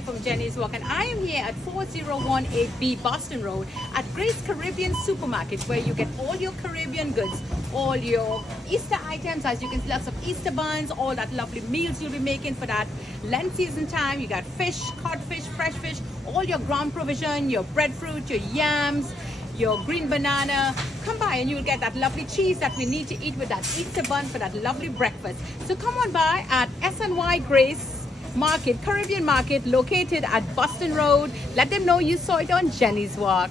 here from Jenny's Walk, and I am here at 4018B Boston Road at Grace Caribbean Supermarket, where you get all your Caribbean goods, all your Easter items. As you can see, lots of Easter buns, all that lovely meals you'll be making for that Lent season time. You got fish, codfish, fresh fish, all your ground provision, your breadfruit, your yams, your green banana. Come by and you'll get that lovely cheese that we need to eat with that Easter bun for that lovely breakfast. So come on by at SNY Grace Market, Caribbean Market, located at Boston Road. Let them know you saw it on Jenny's Walk.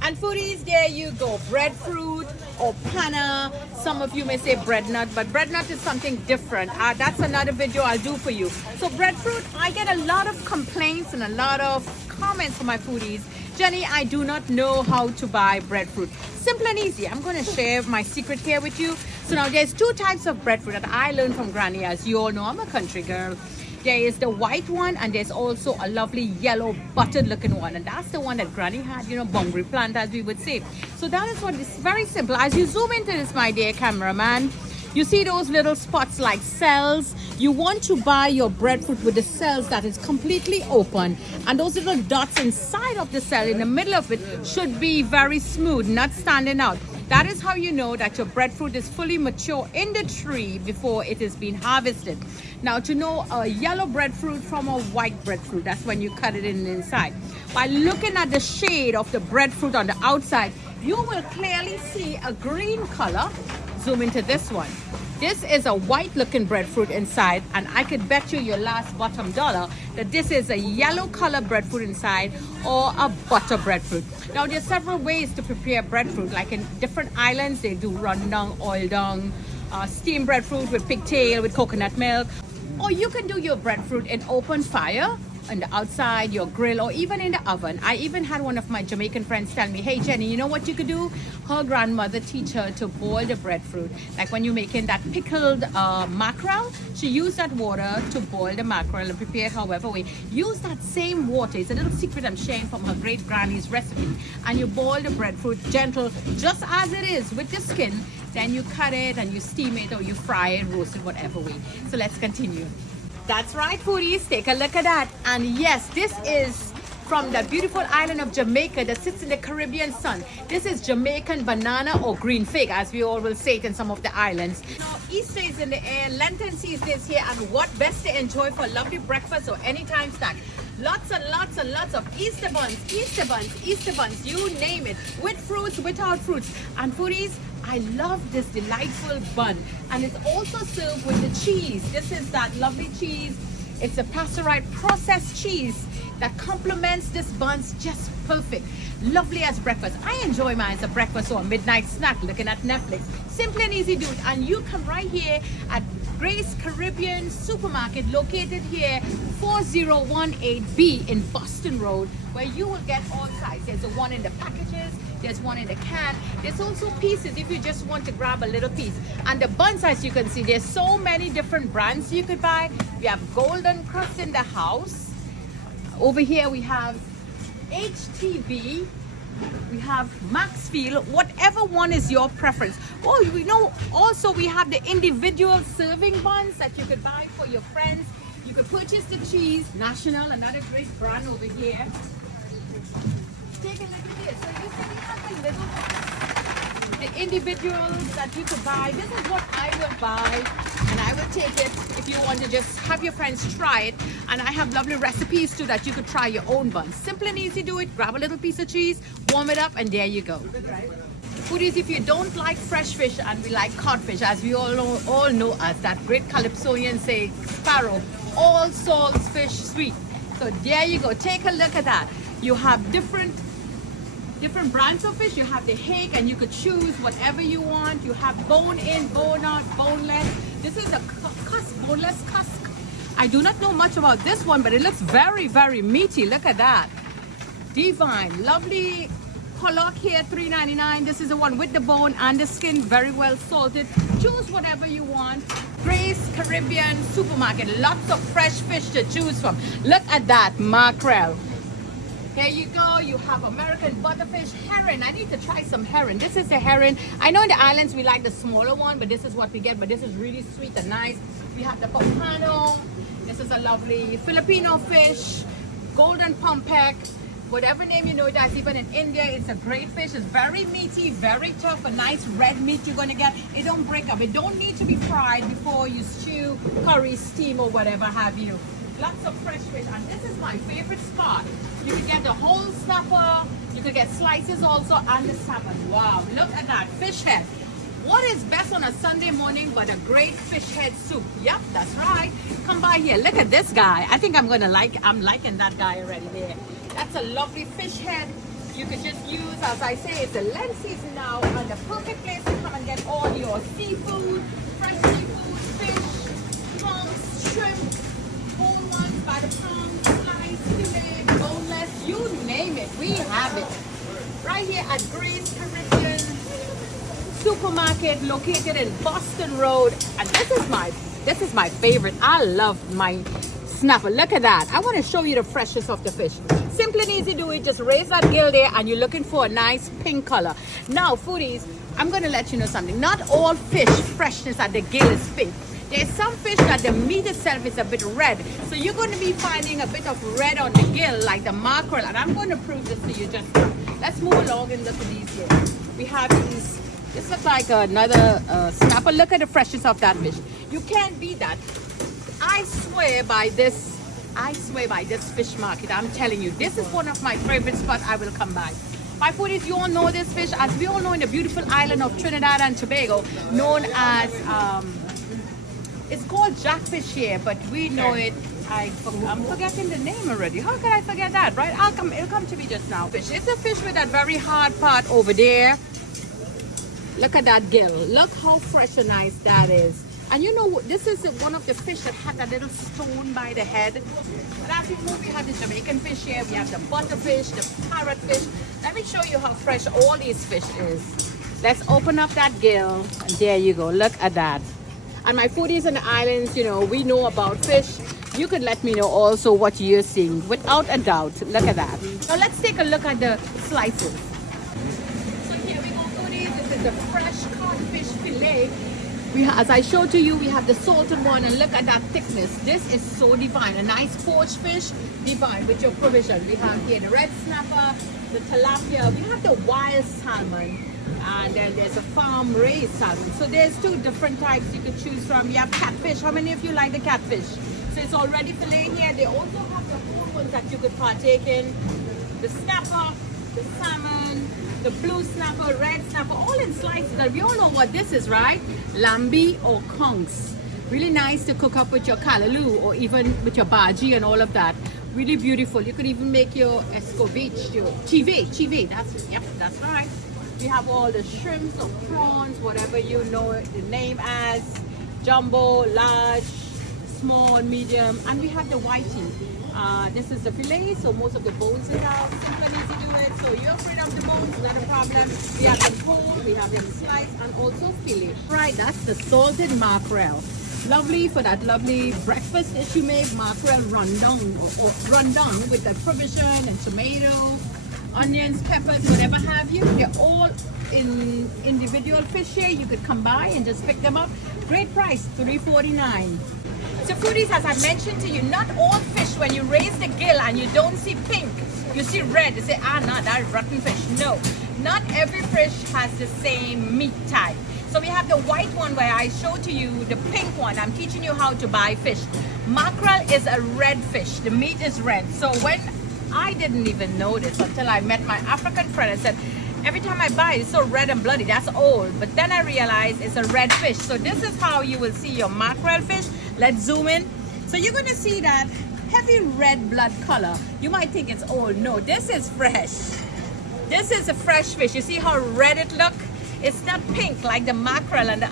And foodies, there you go, breadfruit or panna. Some of you may say bread nut, but bread nut is something different. That's another video I'll do for you. So breadfruit, I get a lot of complaints and a lot of comments from my foodies. Jenny, I do not know how to buy breadfruit. Simple and easy. I'm going to share my secret here with you. So now there's two types of breadfruit that I learned from Granny. As you all know, I'm a country girl. There is the white one, and there's also a lovely yellow buttered looking one, and that's the one that Granny had, you know, bungree plant, as we would say. So that is what is very simple. As you zoom into this, my dear cameraman, you see those little spots like cells. You want to buy your breadfruit with the cells that is completely open, and those little dots inside of the cell in the middle of it should be very smooth, not standing out. That is how you know that your breadfruit is fully mature in the tree before it is being harvested. Now, to know a yellow breadfruit from a white breadfruit, that's when you cut it in the inside. By looking at the shade of the breadfruit on the outside, you will clearly see a green color. Zoom into this one. This is a white looking breadfruit inside, and I could bet you your last bottom dollar that this is a yellow color breadfruit inside or a butter breadfruit. Now there's several ways to prepare breadfruit. Like in different islands, they do rundown, oil down, steamed breadfruit with pigtail, with coconut milk. Or you can do your breadfruit in open fire on the outside, your grill, or even in the oven. I even had one of my Jamaican friends tell me, hey Jenny, you know what you could do? Her grandmother teach her to boil the breadfruit. Like when you're making that pickled mackerel, she used that water to boil the mackerel and prepare it however way. Use that same water. It's a little secret I'm sharing from her great granny's recipe. And you boil the breadfruit gentle, just as it is with the skin. Then you cut it and you steam it or you fry it, roast it, whatever way. So let's continue. That's right, foodies, take a look at that. And yes, this is from the beautiful island of Jamaica that sits in the Caribbean sun. This is Jamaican banana or green fig, as we all will say it in some of the islands. Now, Easter is in the air, Lenten season is here, and what best to enjoy for a lovely breakfast or anytime snack. Lots and lots and lots of Easter buns, Easter buns, Easter buns, you name it, with fruits, without fruits. And foodies, I love this delightful bun, and it's also served with the cheese. This is that lovely cheese. It's a pasteurized processed cheese that complements this buns just perfect. Lovely as breakfast. I enjoy mine as a breakfast or a midnight snack looking at Netflix. Simple and easy do it. And you come right here at Grace Caribbean Supermarket, located here 4018B in Boston Road, where you will get all sizes. There's the one in the packages, there's one in the can, there's also pieces if you just want to grab a little piece. And the buns, as you can see, there's so many different brands you could buy. We have Golden Crust in the house. Over here we have HTB, we have Maxfield, whatever one is your preference. Oh, you know, also we have the individual serving buns that you could buy for your friends. You could purchase the cheese. National, another great brand over here. Take a look at this. So you see we have the little buns, the individuals that you could buy. This is what I would buy, and I will take it if you want to just have your friends try it. And I have lovely recipes too that you could try your own buns. Simple and easy, do it. Grab a little piece of cheese, warm it up, and there you go. Foodies, if you don't like fresh fish, and we like codfish, as we all know as that great Calypsonian say, sparrow, all salts fish sweet. So there you go. Take a look at that. You have different brands of fish. You have the hake, and you could choose whatever you want. You have bone in, bone out, boneless. This is a boneless cusk. I do not know much about this one, but it looks very, very meaty. Look at that. Divine, lovely pollock here, $3.99. This is the one with the bone and the skin, very well salted. Choose whatever you want. Grace Caribbean Supermarket, lots of fresh fish to choose from. Look at that, mackerel. Here you go. You have American butterfish, herring. I need to try some herring. This is the herring. I know in the islands we like the smaller one, but this is what we get. But this is really sweet and nice. We have the pompano. This is a lovely Filipino fish. golden pumpek, whatever name you know it as. Even in India, it's a great fish. It's very meaty, very tough, a nice red meat you're gonna get. It don't break up. It don't need to be fried before you stew, curry, steam, or whatever have you. Lots of fresh fish, and this is my favorite spot. You can get the whole snapper, you could get slices also, and the salmon. Wow, look at that fish head. What is best on a Sunday morning but a great fish head soup? Yep, that's right. Come by here. Look at this guy. I think I'm liking that guy already there. That's a lovely fish head. You could just use, as I say, it's a Lent season now, and the perfect place to come and get all your seafood, fresh seafood, fish, prawns, shrimp, whole ones by the pound, sliced, filet, boneless, you name it, we have it. Right here at Grace Caribbean Supermarket, located in Boston Road, and this is my favorite. I love my snapper. Look at that. I want to show you the freshness of the fish. Simple and easy do it. Just raise that gill there, and you're looking for a nice pink color. Now, foodies, I'm going to let you know something. Not all fish freshness at the gill is pink. There's some fish that the meat itself is a bit red. So you're going to be finding a bit of red on the gill, like the mackerel. And I'm going to prove this to you just now. Let's move along and look at these here. We have these. This looks like another snapper. Look at the freshness of that fish. You can't beat that. I swear by this fish market. I'm telling you, this is one of my favorite spots I will come by. My foodies, you all know this fish. As we all know, in the beautiful island of Trinidad and Tobago, known as, it's called jackfish here, but we know it, I'm forgetting the name already. How could I forget that, right? It'll come to me just now. Fish. It's a fish with that very hard part over there. Look at that gill. Look how fresh and nice that is. And you know, this is one of the fish that had that little stone by the head. And as we move, we have the Jamaican fish here. We have the butterfish, the parrotfish. Let me show you how fresh all these fish is. Let's open up that gill. And there you go. Look at that. And my foodies in the islands, you know, we know about fish. You could let me know also what you're seeing. Without a doubt. Look at that. Now let's take a look at the slices. So here we go, foodies. This is the fresh codfish fillet. As I showed to you, we have the salted one, and look at that thickness. This is so divine. A nice poached fish, divine with your provision. We have here the red snapper, the tilapia. We have the wild salmon, and then there's a farm raised salmon. So there's two different types you could choose from. You have catfish. How many of you like the catfish? So it's already filet here. They also have the whole ones that you could partake in. The snapper, the salmon, the blue snapper, red snapper, all in slices. And we all know what this is, right? Lambi or conchs. Really nice to cook up with your callaloo or even with your bhaji and all of that. Really beautiful. You could even make your escovitch, your chive. That's right. We have all the shrimps or prawns, whatever you know the name as. Jumbo, large, small, medium, and we have the whiting. This is the fillet, so most of the bones are out. Simple and easy to do it. So you're afraid of the bones, not a problem. We have them whole, we have them sliced, and also fillet. Right, that's the salted mackerel. Lovely for that lovely breakfast dish you make, mackerel rundown or rundown with the provision and tomato, onions, peppers, whatever have you. They're all in individual fish here. You could come by and just pick them up. Great price, $3.49. So foodies, as I mentioned to you, not all fish, when you raise the gill and you don't see pink, you see red, you say, no, that's rotten fish. No, not every fish has the same meat type. So we have the white one where I showed to you the pink one. I'm teaching you how to buy fish. Mackerel is a red fish. The meat is red. So when I didn't even know this until I met my African friend, I said, every time I buy it, it's so red and bloody. That's old. But then I realized it's a red fish. So this is how you will see your mackerel fish. Let's zoom in. So you're going to see that heavy red blood color. You might think it's old. No, this is fresh. This is a fresh fish. You see how red it look? It's not pink like the mackerel and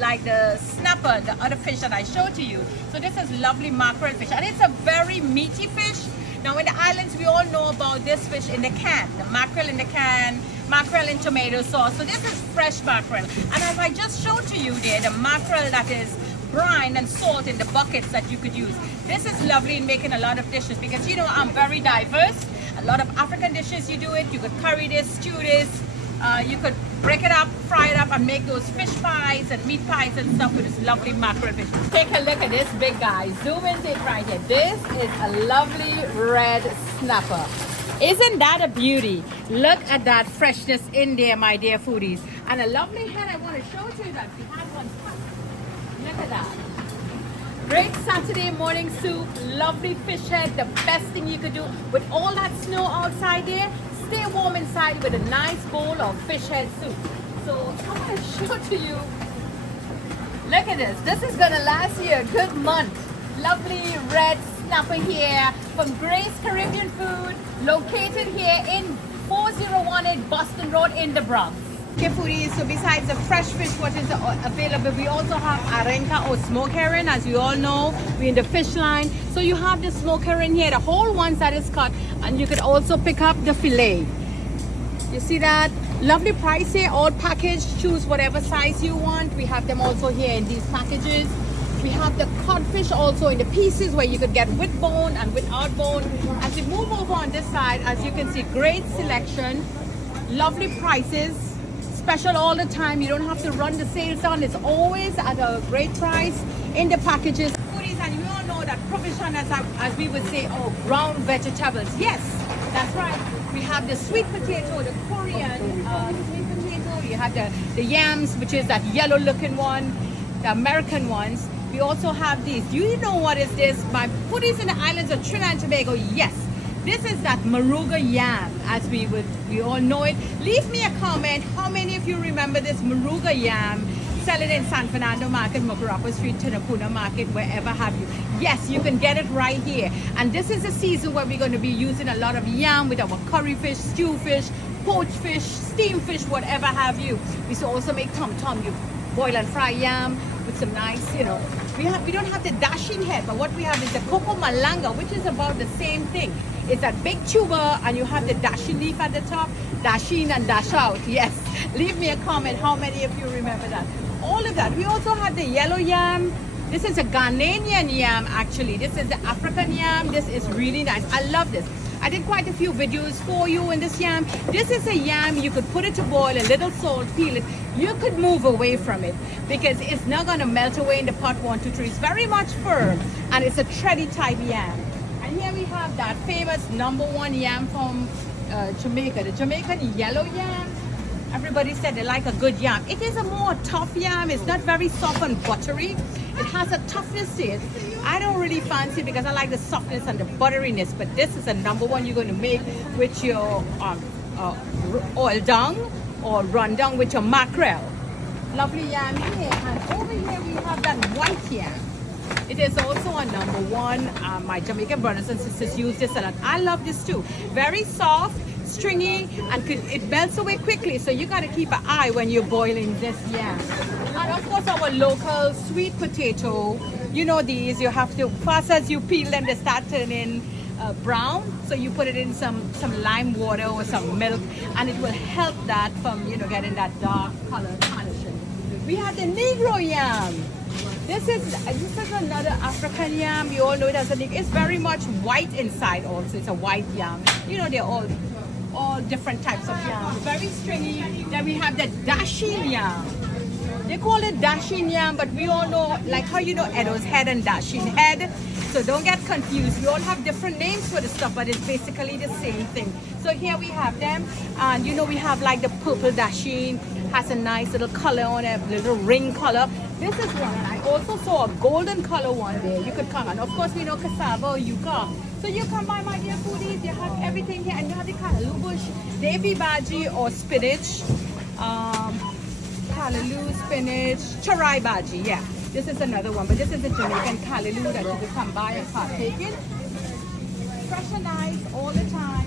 like the snapper, the other fish that I showed to you. So this is lovely mackerel fish. And it's a very meaty fish. Now in the islands, we all know about this fish in the can. The mackerel in the can, mackerel in tomato sauce. So this is fresh mackerel. And as I just showed to you there, the mackerel that is brine and salt in the buckets that you could use. This is lovely in making a lot of dishes because, you know, I'm very diverse. A lot of African dishes you do it. You could curry this, stew this, You could break it up, fry it up, and make those fish pies and meat pies and stuff with this lovely mackerel fish. Take a look at this big guy. Zoom in it right here. This is a lovely red snapper. Isn't that a beauty? Look at that freshness in there, my dear foodies. And a lovely head I want to show to you that we had one cut. Look at that. Great Saturday morning soup, lovely fish head, the best thing you could do. With all that snow outside there, stay warm inside with a nice bowl of fish head soup. So I want to show to you. Look at this. This is going to last you a good month. Lovely red snapper here from Grace Caribbean Food, located here in 4018 Boston Road in the Bronx. Okay, foodies, so besides the fresh fish what is available, we also have arenca or smoked herring. As you all know, we're in the fish line. So you have the smoked herring here, the whole ones that is cut, and you could also pick up the fillet. You see that? Lovely price here, all packaged. Choose whatever size you want. We have them also here in these packages. We have the codfish also in the pieces where you could get with bone and without bone. As you move over on this side, as you can see, great selection, lovely prices, special all the time. You don't have to run the sales on. It's always at a great price in the packages. Foodies, and you all know that provision, as we would say, oh, ground vegetables. Yes, that's right. We have the sweet potato, the Korean sweet potato. You have the yams, which is that yellow looking one, the American ones. We also have these. Do you know what is this? My foodies in the islands of Trinidad and Tobago. Yes, this is that Moruga yam, as we all know it. Leave me a comment. How many of you remember this Moruga yam? Selling in San Fernando Market, Mucurapo Street, Tunapuna Market, wherever have you. Yes, you can get it right here. And this is a season where we're going to be using a lot of yam with our curry fish, stew fish, poached fish, steamed fish, whatever have you. We also make tom tom. You boil and fry yam with some nice, we don't have the dasheen head, but what we have is the coco malanga, which is about the same thing. It's that big tuber, and you have the dasheen leaf at the top, dasheen and dash out. Yes, leave me a comment how many of you remember that. All of that. We also have the yellow yam. This is a Ghanaian yam, actually. This is the African yam. This is really nice. I love this. I did quite a few videos for you in this yam. This is a yam, you could put it to boil, a little salt, peel it. You could move away from it because it's not going to melt away in the pot 1, 2, 3. It's very much firm, and it's a thready type yam. And here we have that famous #1 yam from Jamaica, the Jamaican yellow yam. Everybody said they like a good yam. It is a more tough yam. It's not very soft and buttery. It has a toughness to it. I don't really fancy it because I like the softness and the butteriness, but this is a #1 you're going to make with your oil dung or run down with your mackerel. Lovely yam here. And over here we have that white yam. It is also a #1. My Jamaican brothers and sisters use this a lot. I love this too. Very soft, stringy, and it melts away quickly, so you got to keep an eye when you're boiling this yam. And of course our local sweet potato, you know these, you have to, fast as you peel them, they start turning brown, so you put it in some lime water or some milk, and it will help that from getting that dark color carnation. We have the Negro yam. This is another African yam. You all know it as a Negro. It's very much white inside also. It's a white yam. They're all different types of yam. Very stringy. Then we have the dasheen yam. They call it dasheen yam, but we all know, like how Edo's head and dasheen head. So don't get confused. We all have different names for the stuff, but it's basically the same thing. So here we have them, and we have like the purple dasheen. Has a nice little color on it, little ring color. This is one, and I also saw a golden color one there. You could come, and of course we know cassava or yuca. So you come by, my dear foodies. You have everything here, and you have the callaloo bush, davy bhaji or spinach, callaloo, spinach, charai bhaji. Yeah, this is another one, but this is the Jamaican callaloo that you could come by and partake in. Fresh and nice all the time.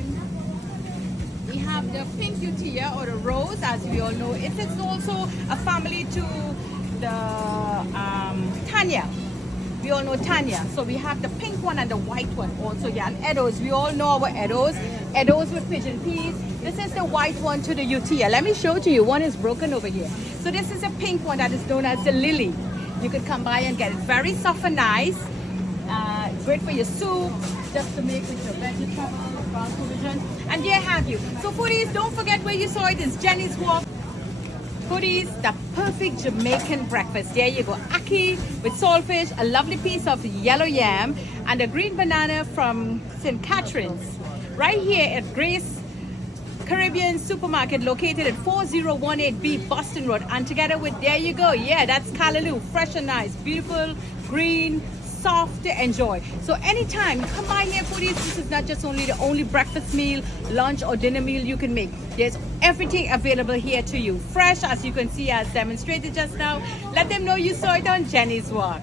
We have the pink utia or the rose, as we all know. It is also a family to the Tanya. We all know Tanya. So we have the pink one and the white one also. Yeah, and Edos. We all know our Edos. Edos with pigeon peas. This is the white one to the utia. Let me show it to you. One is broken over here. So this is a pink one that is known as the lily. You could come by and get it. Very soft and nice. Great for your soup, just to make with your vegetables. Brown Provision. And there have you. So foodies, don't forget where you saw it is Jenny's Walk. Foodies, the perfect Jamaican breakfast. There you go. Ackee with saltfish, a lovely piece of yellow yam, and a green banana from St. Catherine's. Right here at Grace Caribbean Supermarket, located at 4018B Boston Road. And together with, there you go, yeah, that's Callaloo. Fresh and nice, beautiful, green, soft to enjoy. So anytime you come by here, foodies, this is not just only the only breakfast meal, lunch or dinner meal you can make. There's everything available here to you. Fresh, as you can see, as demonstrated just now. Let them know you saw it on Jenny's Walk.